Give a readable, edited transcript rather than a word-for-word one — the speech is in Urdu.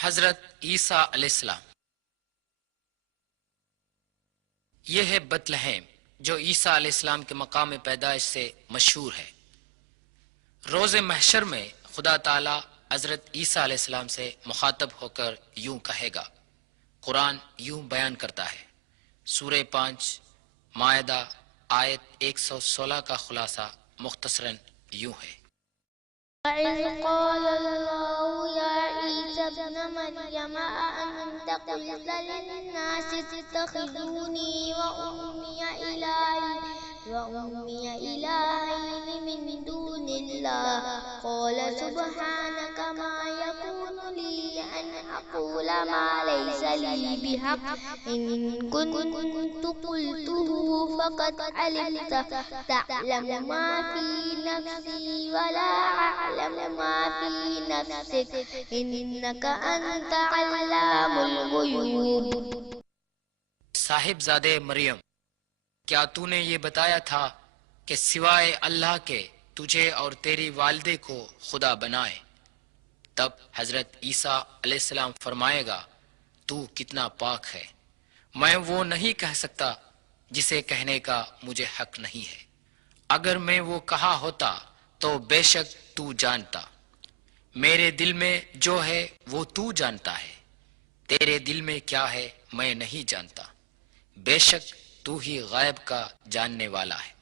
حضرت عیسیٰ علیہ السلام۔ یہ ہے بیت لحم جو عیسیٰ علیہ السلام کے مقام پیدائش سے مشہور ہے۔ روز محشر میں خدا تعالی حضرت عیسیٰ علیہ السلام سے مخاطب ہو کر یوں کہے گا۔ قرآن یوں بیان کرتا ہے۔ سورہ 5 مائدہ آیت 116 کا خلاصہ مختصراً یوں ہے۔ وَإِذْ قَالَ اللَّهُ يَا عِيسَى ابْنَ مَرْيَمَ أَأَنْتَ قُلْتَ لِلنَّاسِ اتَّخِذُونِي وَأُمِّيَ إِلَٰهَيْنِ مِن دُونِ اللَّهِ قَالَ سُبْحَانَكَ مَا يَكُونُ لِي أَنْ أَقُولَ مَا لَيْسَ لِي بِحَقٍّ إِن كُنتُ قُلْتُهُ فَقَدْ عَلِمْتَهُ تَعْلَمُ مَا فِي نَفْسِي وَلَا أَعْلَمُ مَا فِي نَفْسِكَ إِنَّكَ أَنْتَ عَلَّامُ الْغُيُوبِ۔ صاحبزادے مریم، کیا تو نے یہ بتایا تھا کہ سوائے اللہ کے تجھے اور تیری والدے کو خدا بنائے؟ تب حضرت عیسیٰ علیہ السلام فرمائے گا، تو کتنا پاک ہے، میں وہ نہیں کہہ سکتا جسے کہنے کا مجھے حق نہیں ہے۔ اگر میں وہ کہا ہوتا تو بے شک تو جانتا۔ میرے دل میں جو ہے وہ تو جانتا ہے، تیرے دل میں کیا ہے میں نہیں جانتا، بے شک تو ہی غیب کا جاننے والا ہے۔